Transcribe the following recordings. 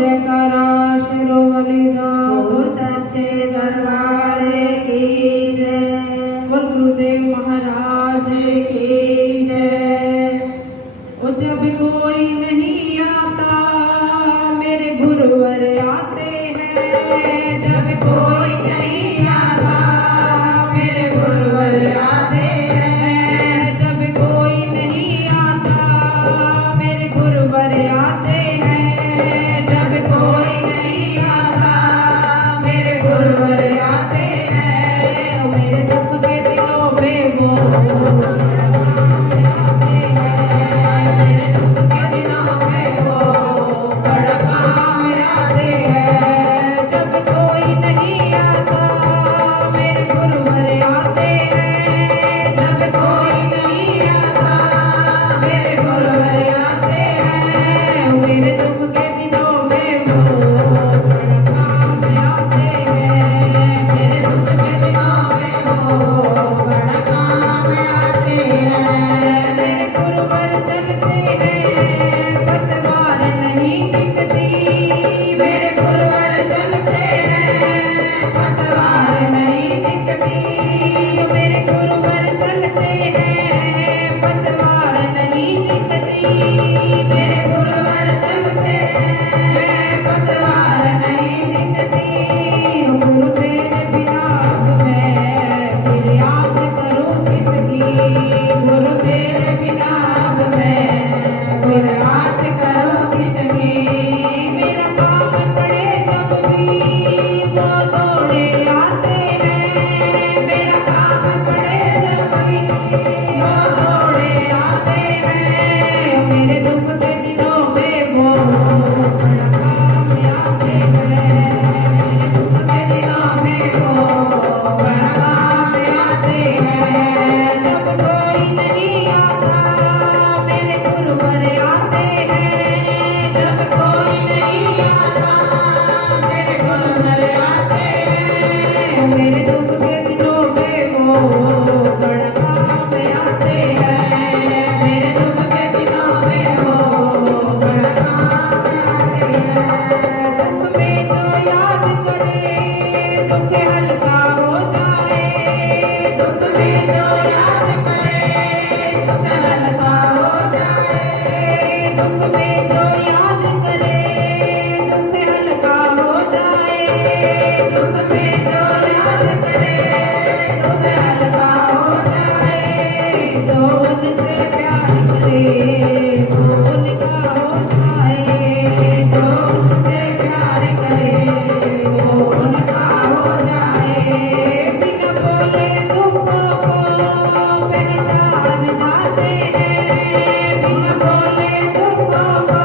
जयकारा शेरों वाली दा बोलो सच्चे दरबार की जय। बोल गुरुदेव महाराज की जय। ओ जब कोई नहीं आता मेरे गुरुवर आते हैं। जब कोई नहीं आता मेरे गुरुवर आते हैं। जब कोई नहीं आता मेरे गुरुवर आते हैं। जब कोई नहीं आता मेरे गुरुवर आते हैं। मेरे दुख के दिनों में वो मेरे दुख के दिनों में वो बड़ा काम आते हैं। जब कोई नहीं आता मेरे गुरुवर आते हैं। जब कोई नहीं आता मेरे गुरुवर आते हैं। मेरे दुख के दिनों में वो बड़ा काम आते हैं। मेरे दुख के दिनों में वो बड़ा काम आते हैं। मेरे गुरुवर चलते हैं पतवार नहीं दिखती। मेरे गुरुवर चलते हैं पतवार नहीं दिखती। मेरे गुरुवर चलते हैं पतवार नहीं दिखती। मेरे गुरुवर चलते हैं पतवार नहीं दिखती। गुरु तेरे बिना मैं तेरे आस करूं किसकी। गुरु तेरे बिना मैं तेरे आस करूं किसकी। मेरा काम पड़े जब भी वो दौड़े आते हैं। मेरा काम पड़े जब भी वो दौड़े आते हैं। मेरे दुख के दिनों में वो बड़ा काम आते हैं। मेरे दुख के दिनों में वो बड़ा काम आते हैं। जब कोई नहीं आता मेरे गुरुवर आते हैं। जब कोई नहीं आता मेरे गुरुवर आते हैं। मेरे दुख के दिनों में वो बड़ा काम आते हैं। मेरे दुख के दिनों में वो बड़ा काम आते हैं। दुख में जो याद करे दुख हल्का हो जाए। दुख में जो याद करे दुख हल्का हो जाए। दुख में जो याद करे दुख हल्का हो जाए। दुख में जो याद करे दुख हल्का हो जाए। जो उनसे प्यार करे वो उनका हो जाए। जो उनसे प्यार करे वो उनका हो जाए। बिना बोले दुखों को पहचान जाते हैं। बिना बोले दुखों को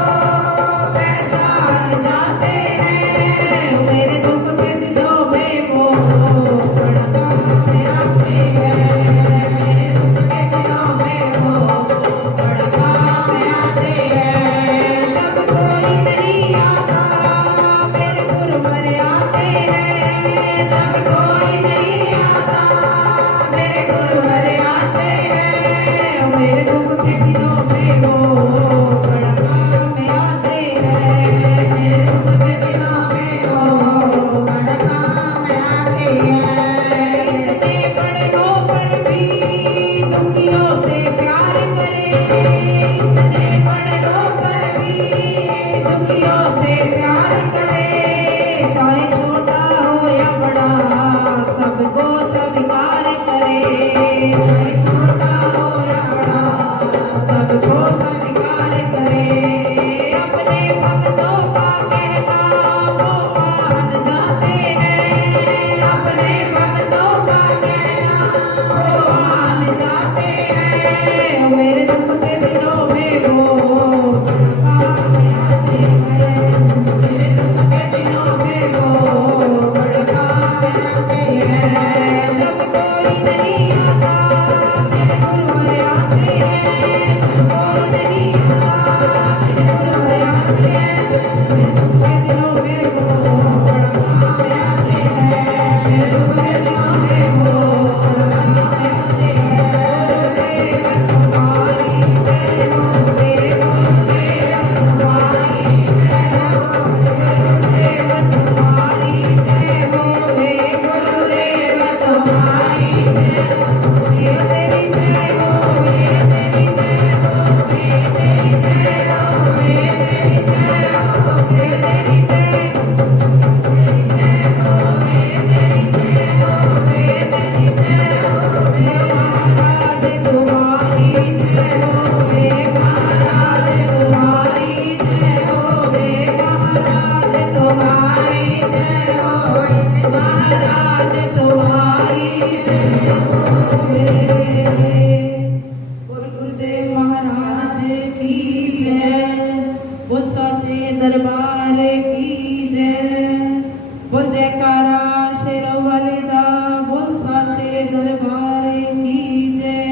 दरबार की जय। बोल जयकारा शेरों वाले दा, बोल साचे दरबार की जय।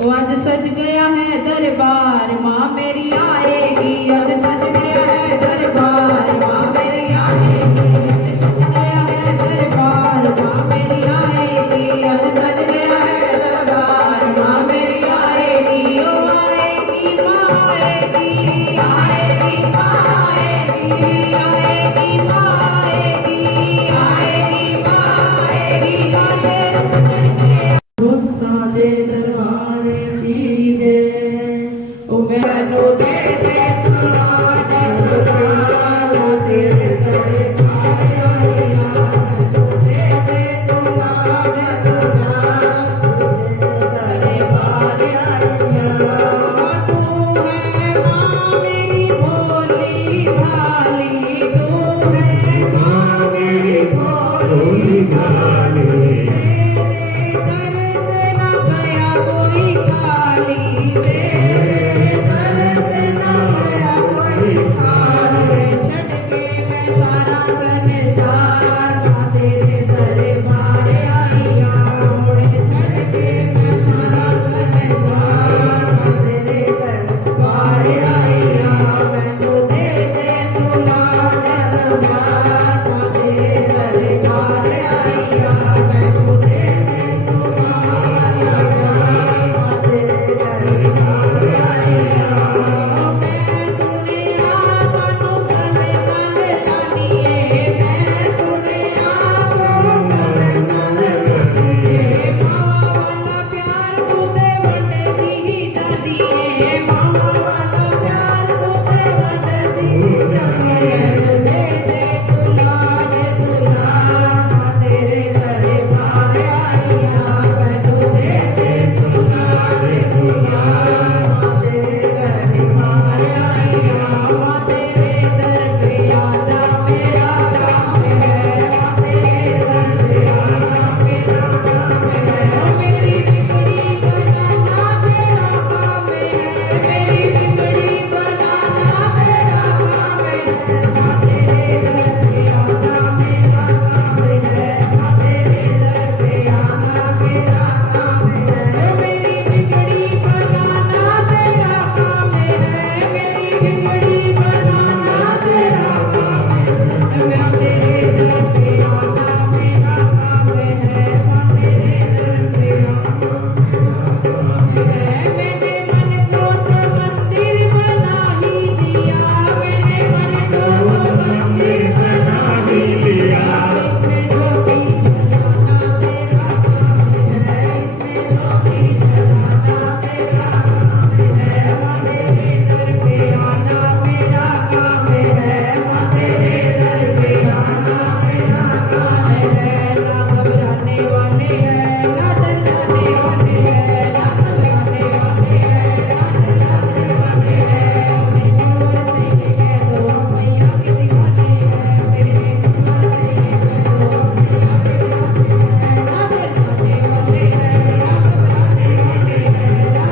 ओ आज सज गया है दरबार, माँ मेरी आएगी। आज सज गया है दरबार, माँ मेरी आएगी। आज सज गया है दरबार, माँ मेरी आएगी। आज सज गया है दरबार, माँ मेरी आएगी। ओ आएगी माँ आएगी, आएगी माँ आएगी, आएगी माँ आएगी, आएगी माँ आएगी। माँ शेरों चढ़ के बोल साचे दरबार की जय। ओ मैनू दे दे तू लाड दुलार, ओ तेरे दरबार आई आ। मैनू दे दे तू लाड दुलार, तेरे दरबार आई आ। तू है माँ मेरी भोली भाली, तू है माँ मेरी भोली भाली। तेरे दर से न गया कोई खाली, तेरे दर से न गया कोई खाली। छड़ के मैं सारा संसार, माँ तेरे दरबार आई आ। मुड़े छड़ के मैं सारा संसार, माँ तेरे दरबार आई आ। मैनू दे दे तू लाड दुलार, माँ तेरे दरबार आई आ। मैनू दे दे तू लाड दुलार, माँ तेरे दरबार आई आ। मैं सुनिया सानू गल गल लानीए, मैं सुनिया तू गल गल लानीए। मावा वाला प्यार तू ते वंडदी ही जानी है, मावा वाला प्यार तू ते वंडदी ही जानी है। दे दे तू लाड दुलार, माँ तेरे दरबार आई आ। मैनू दे दे तू लाड दुलार, माँ तेरे दरबार आई आ। माँ तेरे दर पे आना मेरा काम है, माँ तेरे दर पे आना मेरा काम है। मेरी बिगड़ी बनाना तेरा काम है, मेरी बिगड़ी बनाना तेरा काम है। माँ तेरे दर पे आना मेरा काम है, माँ तेरे दर पे आना मेरा काम है। मेरी बिगड़ी बनाना तेरा काम है, मेरी बिगड़ी बनाना तेरा काम है। माँ तेरे दर पे आना मेरा काम है, माँ तेरे दर पे आना है। मैंने मन को तो मंदिर बना ही दिया, मैंने मन को तो मंदिर बना ही लिया। इसमें ज्योति जलाना तेरा काम है, इसमें ज्योति जलाना तेरा काम है। माँ तेरे दर पे आना मेरा काम है, माँ तेरे दर पे आना मेरा काम है। ना घबराने वाले हैं ना डराने वाले हैं, ना घबराने वाले हैं ना डराने वाले हैं। मेरे गुरुवर से ये कह दो मैया के दीवाने हैं, मेरे गुरुवर से ये कह दो मैया के दीवाने हैं। ना डराने वाले हैं ना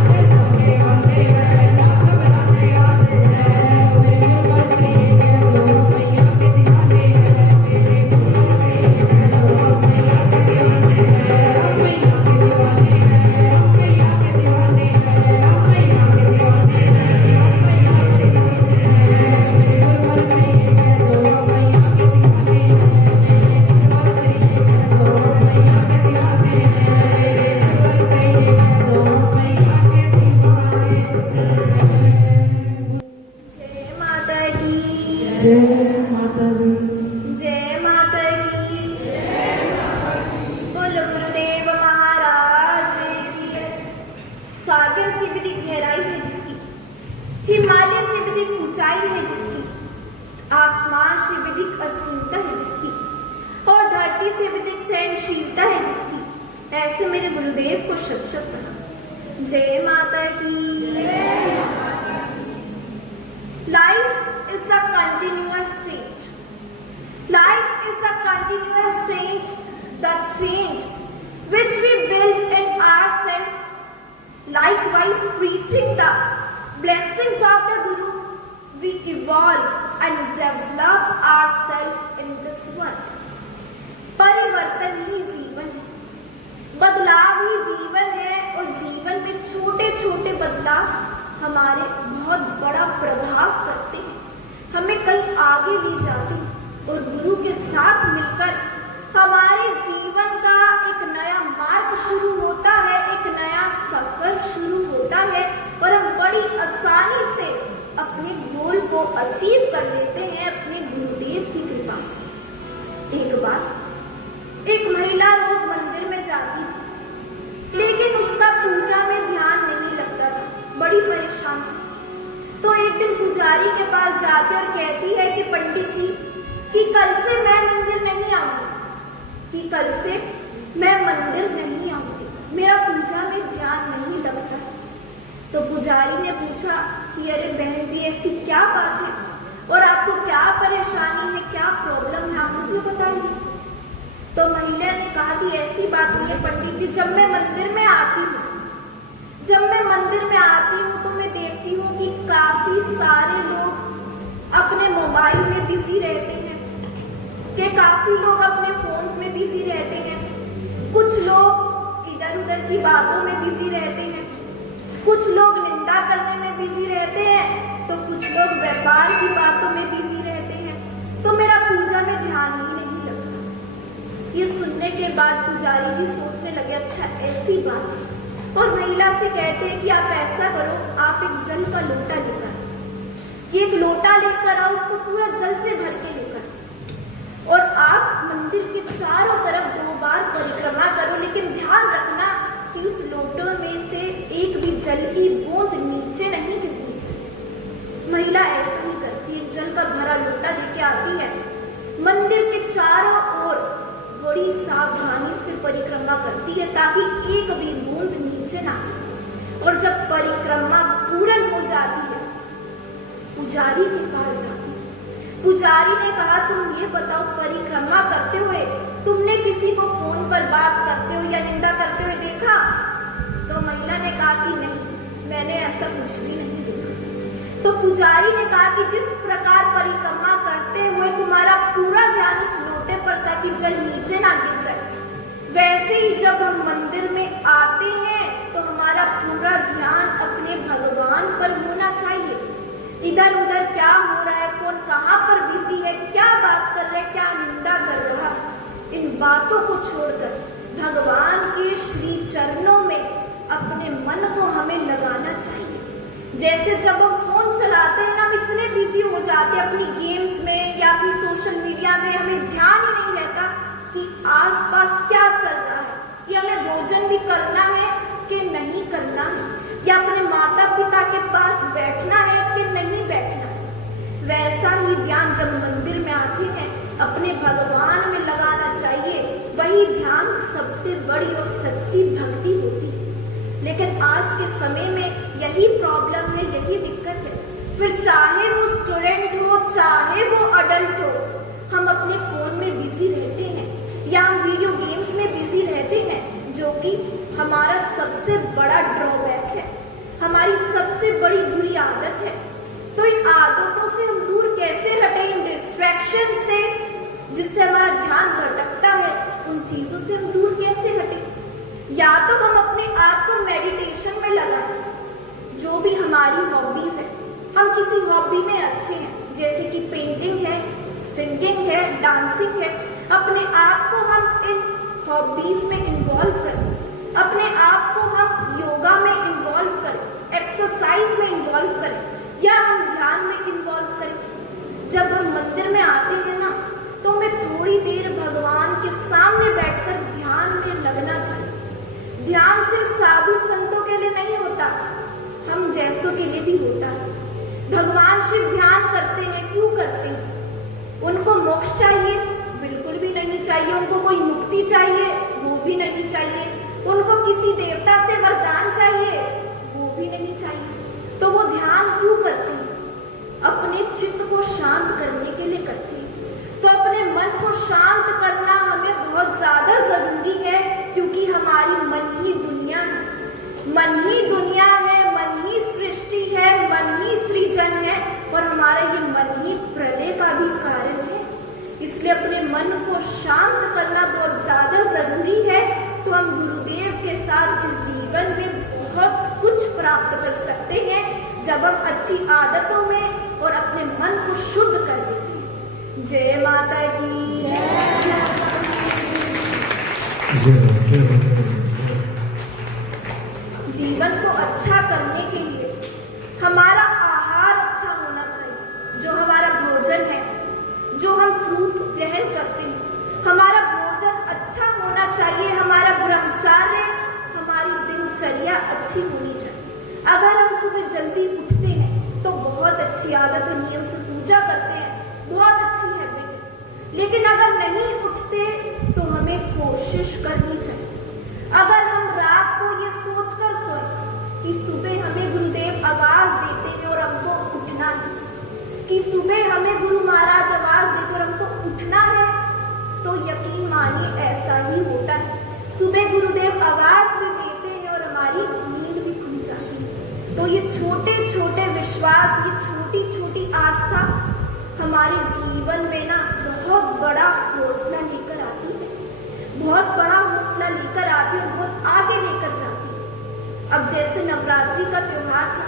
घबराने वाले हैं, ना डराने वाले हैं ना घबराने वाले हैं। मेरे गुरुवर से ये कह दो मैया के दीवाने हैं, मेरे गुरुवर से ये कह दो मैया के दीवाने हैं। हम मैया के दीवाने हैं, हम मैया के दीवाने हैं, हम मैया के दीवाने हैं, हम मैया के दीवाने हैं। मेरे गुरुवर से ये कह दो मैया के दीवाने हैं, मेरे गुरुवर से ये कह दो मैया के दीवाने हैं, मेरे गुरुवर से ये कह दो मैया के दीवाने हैं। जय माता की, जय माता दी। जय माता की। बोलो गुरुदेव महाराज की। सागर से भी अधिक गहराई है जिसकी, हिमालय से भी अधिक ऊंचाई है जिसकी, आसमान से भी अधिक असीमता है जिसकी, और धरती से भी अधिक सहनशीलता है जिसकी, ऐसे मेरे गुरुदेव को शब्द शब्द प्रणाम। जय माता की। Life is a continuous change. Life is a continuous change. The change which we build in ourselves, likewise preaching the blessings of the Guru we evolve and develop ourselves in this world. परिवर्तन ही जीवन है, बदलाव ही जीवन है, और जीवन में छोटे छोटे बदलाव हमारे बहुत बड़ा प्रभाव करते हैं, हमें कहीं आगे ले जाते हैं, और गुरु के साथ मिलकर हमारे जीवन का एक नया मार्ग शुरू होता है, एक नया सफर शुरू होता है, और हम बड़ी आसानी से अपने गोल को अचीव कर लेते हैं अपने गुरुदेव की कृपा से। एक बार एक महिला रोज मंदिर में जाती थी, लेकिन उसका पूजा में ध्यान नहीं लगता था, बड़ी परेशान थी। तो एक दिन पुजारी के पास जाते और कहती है कि पंडित जी, कि कल से मैं मंदिर नहीं आऊंगी, कि कल से मैं मंदिर नहीं आऊंगी, मेरा पूजा में ध्यान नहीं लगता। तो पुजारी ने पूछा कि अरे बहन जी, ऐसी क्या बात है और आपको क्या परेशानी है, क्या प्रॉब्लम है, आप मुझे बताइए। तो महिला ने कहा कि ऐसी बात नहीं है पंडित जी, जब मैं मंदिर में आती हूँ तो मैं देखती हूँ कि काफी सारे लोग अपने मोबाइल में बिजी रहते हैं, कि काफी लोग अपने फोन्स में बिजी रहते हैं, कुछ लोग इधर उधर की बातों में बिजी रहते हैं, कुछ लोग निंदा करने में बिजी रहते हैं, तो कुछ लोग व्यापार की बातों में बिजी रहते हैं, तो मेरा पूजा में ध्यान ही नहीं लगता। ये सुनने के बाद पुजारी जी सोचने लगे, अच्छा ऐसी बात है, और महिला से कहते हैं कि आप ऐसा करो, आप एक जल का लोटा लेकर, कि एक लोटा लेकर आओ, उसको पूरा जल से भर के लेकर, और आप मंदिर के चारों तरफ 2 बार परिक्रमा करो, लेकिन ध्यान रखना कि उस लोटे में से एक भी जल की बूंद नीचे नहीं गिरनी चाहिए। महिला ऐसा ही करती है, जल का भरा लोटा लेके आती है, मंदिर के चारों ओर बड़ी सावधानी से परिक्रमा करती है ताकि एक भी बूंद नीचे ना गिरे। और जब परिक्रमा पूर्ण हो जाती है, पुजारी के पास जाती है। पुजारी ने कहा, तुम ये बताओ, परिक्रमा करते हुए तुमने किसी को फोन पर बात करते हुए या निंदा करते हुए देखा? तो महिला ने कहा कि नहीं, मैंने ऐसा कुछ भी नहीं देखा। तो पुजारी ने कहा कि जिस प्रकार परिक्रमा करते हुए तुम्हारा पूरा ध्यान उस लोटे पर था कि जल नीचे ना गिर जाए, वैसे ही जब हम मंदिर में आते हैं तो हमारा पूरा ध्यान अपने भगवान पर होना चाहिए। इधर उधर क्या हो रहा है, कौन कहाँ पर बिजी है, क्या बात कर रहा है, क्या निंदा कर रहा है, इन बातों को छोड़कर भगवान के श्री चरणों में अपने मन को हमें लगाना चाहिए। जैसे जब हम फोन चलाते हैं, हम इतने बिजी हो जाते हैं अपनी गेम्स में या अपनी सोशल मीडिया में, हमें ध्यान ही नहीं रहता कि आसपास क्या चल रहा है, कि हमें भोजन भी करना है कि नहीं करना है, या अपने माता पिता के पास बैठना है कि नहीं बैठना है। वैसा ही ध्यान जब मंदिर में आते हैं अपने भगवान में लगाना चाहिए, वही ध्यान सबसे बड़ी और सच्ची भक्ति होती है। लेकिन आज के समय में यही प्रॉब्लम है, यही दिक्कत है। फिर चाहे वो स्टूडेंट हो, चाहे वो अडल्ट हो, हम अपने फोन में बिजी रहते हैं या हम वीडियो गेम्स में बिजी रहते हैं, जो कि हमारा सबसे बड़ा ड्रॉबैक है, हमारी सबसे बड़ी बुरी आदत है। तो इन आदतों से हम दूर कैसे हटें, इन डिस्ट्रैक्शन से जिससे हमारा ध्यान भटकता है, उन चीजों से हम दूर कैसे हटें? या तो हम अपने आप को मेडिटेशन में लगाएं, जो भी हमारी हॉबीज है, हम किसी हॉबी में अच्छे हैं, जैसे कि पेंटिंग है, सिंगिंग है, डांसिंग है, अपने आप को हम इन हॉबीज में इन्वॉल्व करें, अपने आप को हम योगा में इन्वॉल्व करें, एक्सरसाइज में इन्वॉल्व करें, या हम ध्यान में इन्वॉल्व करें। जब हम मंदिर में आते हैं ना, तो हमें थोड़ी देर भगवान के सामने बैठकर ध्यान में लगना चाहिए। ध्यान सिर्फ साधु संतों के लिए नहीं होता, हम जैसों के लिए भी होता है। भगवान शिव ध्यान करते हैं, क्यों करते हैं? उनको मोक्ष चाहिए? बिल्कुल भी नहीं चाहिए। उनको कोई मुक्ति चाहिए? वो भी नहीं चाहिए। उनको किसी देवता से वरदान चाहिए? वो भी नहीं चाहिए। तो वो ध्यान क्यों करते हैं? अपने चित्त को शांत करने के लिए करते हैं। तो अपने मन को शांत करना हमें बहुत ज्यादा जरूरी है, क्योंकि हमारी मन ही दुनिया है, मन ही दुनिया है, मन ही सृष्टि है, मन ही सृजन है, और हमारा इसलिए अपने मन को शांत करना बहुत ज़्यादा ज़रूरी है। तो हम गुरुदेव के साथ इस जीवन में बहुत कुछ प्राप्त कर सकते हैं जब हम अच्छी आदतों में और अपने मन को शुद्ध कर देते हैं। जय माता की जीवन को अच्छा करने के लिए हमारा आहार अच्छा होना चाहिए। जो हमारा भोजन है, जो हम फ्रूट ग्रहण करते हैं, हमारा भोजन अच्छा होना चाहिए। हमारा ब्रह्मचर्य, हमारी दिनचर्या अच्छी होनी चाहिए। अगर हम सुबह जल्दी उठते हैं तो बहुत अच्छी आदत है, नियम से पूजा करते हैं, बहुत अच्छी हैबिट है। लेकिन अगर नहीं उठते तो हमें कोशिश करनी चाहिए। अगर हम रात को ये सोचकर सोए कि सुबह हमें गुरुदेव आवाज देते हैं और हमको उठना है, कि सुबह हमें गुरु महाराज आवाज देते और हमको उठना है, तो यकीन मानिए ऐसा ही होता है। सुबह गुरुदेव आवाज भी देते हैं और हमारी नींद भी खुल जाती है। तो ये छोटे छोटे विश्वास, ये छोटी छोटी आस्था हमारे जीवन में ना बहुत बड़ा हौसला लेकर आती है, बहुत बड़ा हौसला लेकर आती है और बहुत आगे लेकर जाती है। अब जैसे नवरात्रि का त्योहार था,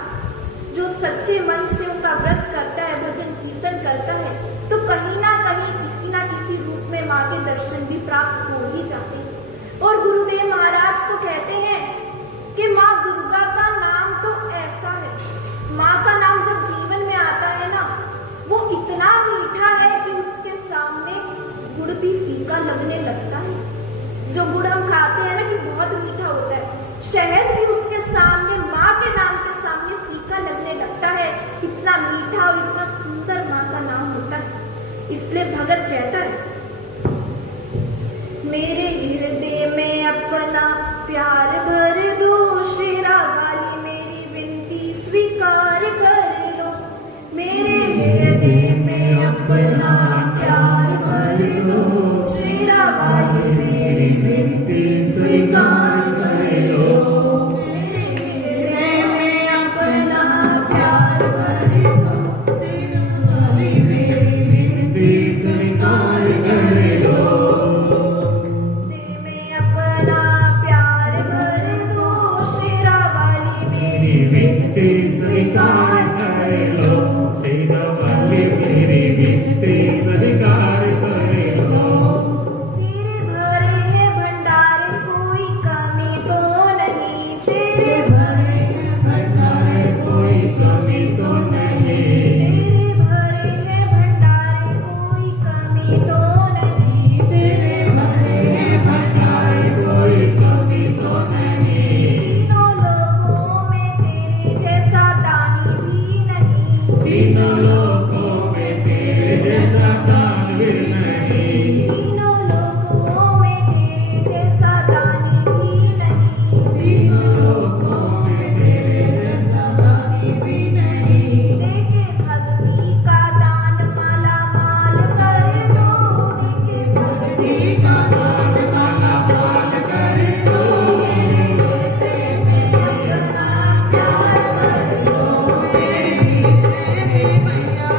जो सच्चे मन से उनका व्रत करता है, भजन कीर्तन करता है, तो कहीं ना कहीं किसी ना किसी रूप में माँ के दर्शन भी प्राप्त हो ही जाते हैं। और गुरुदेव महाराज तो कहते हैं कि माँ दुर्गा का नाम तो ऐसा है, माँ का नाम जब जीवन में आता है ना, वो इतना मीठा है कि उसके सामने गुड़ भी फीका लगने लगता है। जो गुड़ हम खाते हैं ना कि बहुत मीठा होता है, शहद भी उसके सामने, माँ के नाम के सामने फीका लगने लगता है। इतना मीठा और इतना सुंदर माँ का नाम होता है। इसलिए भगत कहता है, मेरे हृदय में अपना प्यार भर दो, शेरा वाली मेरी विनती स्वीकार कर लो। मेरे हृदय में अपना प्यार भर दो, शेरा वाली मेरी विनती स्वीकार कर लो। मेरे हृदय में अपना प्यार भर दो, शेरा वाली मेरी विनती स्वीकार कर लो। दिल में अपना प्यार भर दो, शेरा वाली मेरी विनती स्वीकार कर लो। शेरा वाली मेरी विनती स्वीकार कर लो। तेरे भरे हैं भंडारे कोई कमी तो नहीं, तेरे भरे हैं भंडारे कोई कमी तो नहीं, तेरे भरे हैं भंडारे कोई कमी तो नहीं, तेरे भरे हैं भंडारे कोई कमी तो नहीं। तीनों लोगों में तेरे जैसा दानी भी नहीं, तीनों लोकों में तेरे जैसा दान भी नहीं, तीनों लोगों में तेरे जैसा दानी भी नहीं, तीनों लोकों में तेरे जैसा दानी भी नहीं। देके भक्ति का दान माला माल कर दो, देके भक्ति का दान माला माल कर दो। मेरे हृदय में अपना प्यार भर दो, मेरे हृदय में मैया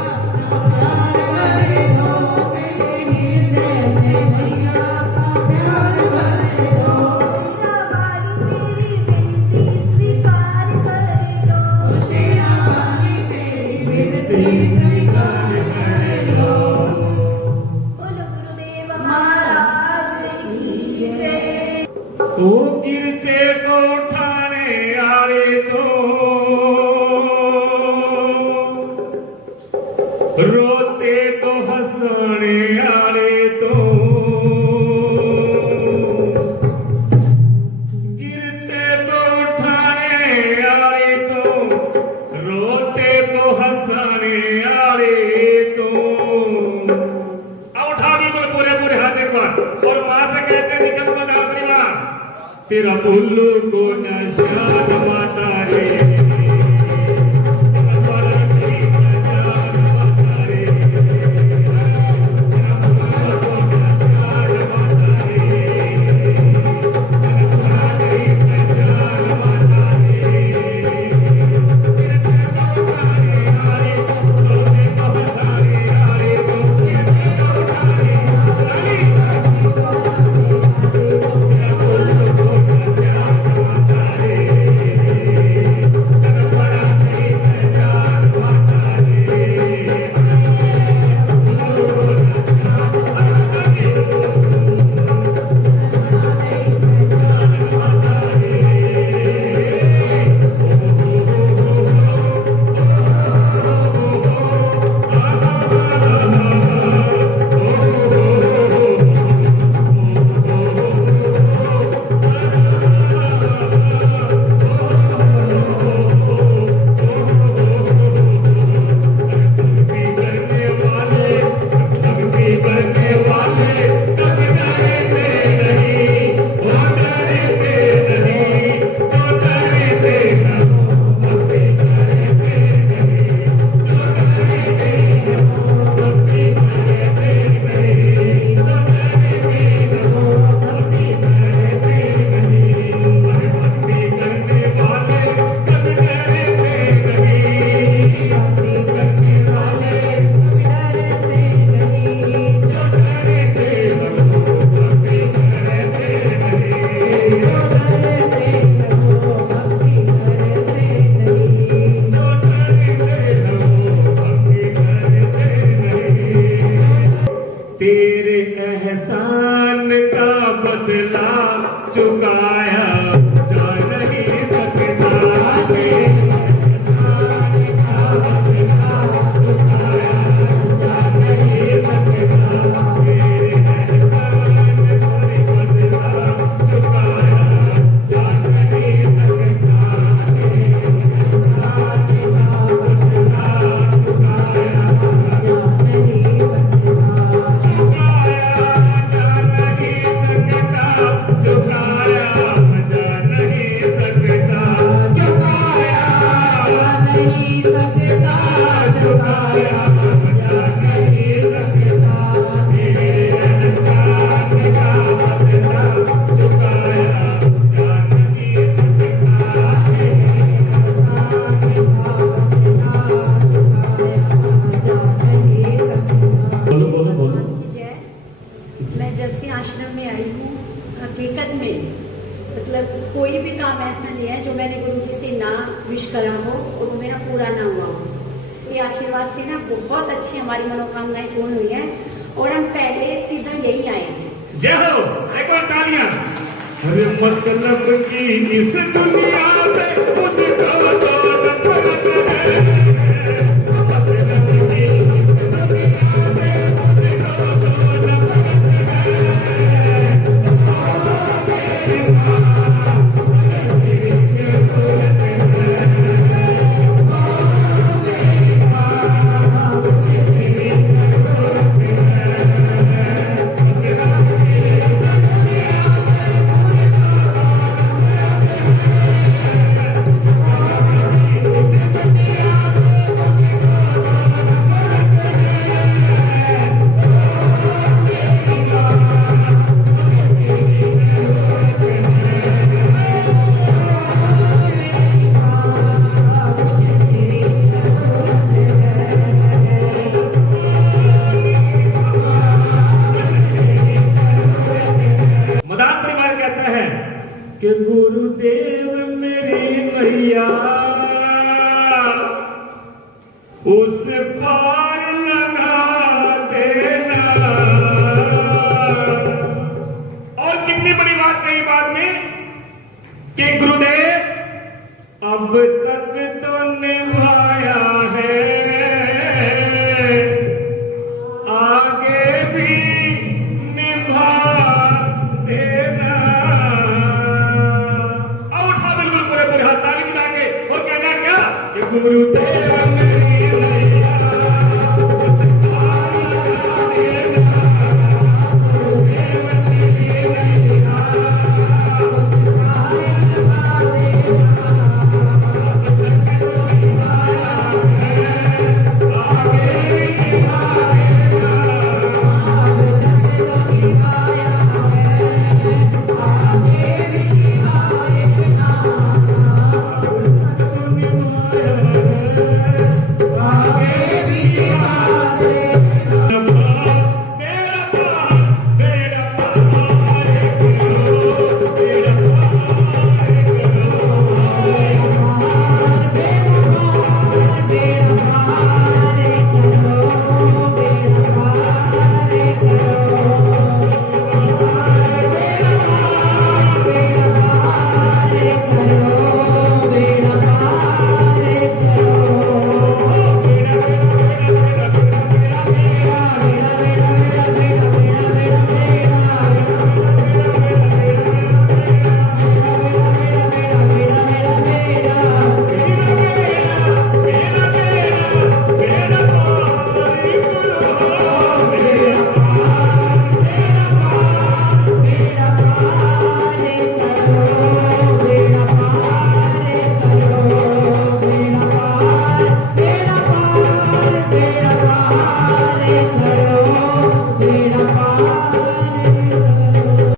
प्यार भर दो, मेरे हृदय में मैया का प्यार भर दो। शेरा वाली मेरी विनती स्वीकार कर लो, शेरा वाली मेरी विनती स्वीकार कर लो। बोलो गुरुदेव महाराज की जय। तू गिरते को उठाने आए तो, रोते को हंसने आए तो, गिरते को उठाने आए तो, रोते को हंसने आए तो। अब उठा बिल्कुल पूरे पूरे हाथ एक बार और मां से कहते निकल मत अपनी बात, तेरा बुल्लू को नशा माता रे। कोई भी काम ऐसा नहीं है जो मैंने गुरु जी से ना विश करा हो और वो मेरा पूरा ना हुआ हो। ये आशीर्वाद से ना बहुत अच्छी हमारी मनोकामनाएं पूर्ण हुई हैं और हम पहले सीधा यही आए हैं। जय हो, एक और तालियां। अरे मतलब की इस दुनिया से